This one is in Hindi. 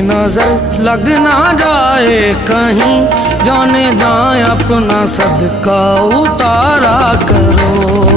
मेरी नजर लग ना जाए कहीं, जाने जाए अपना सदका उतारा करो।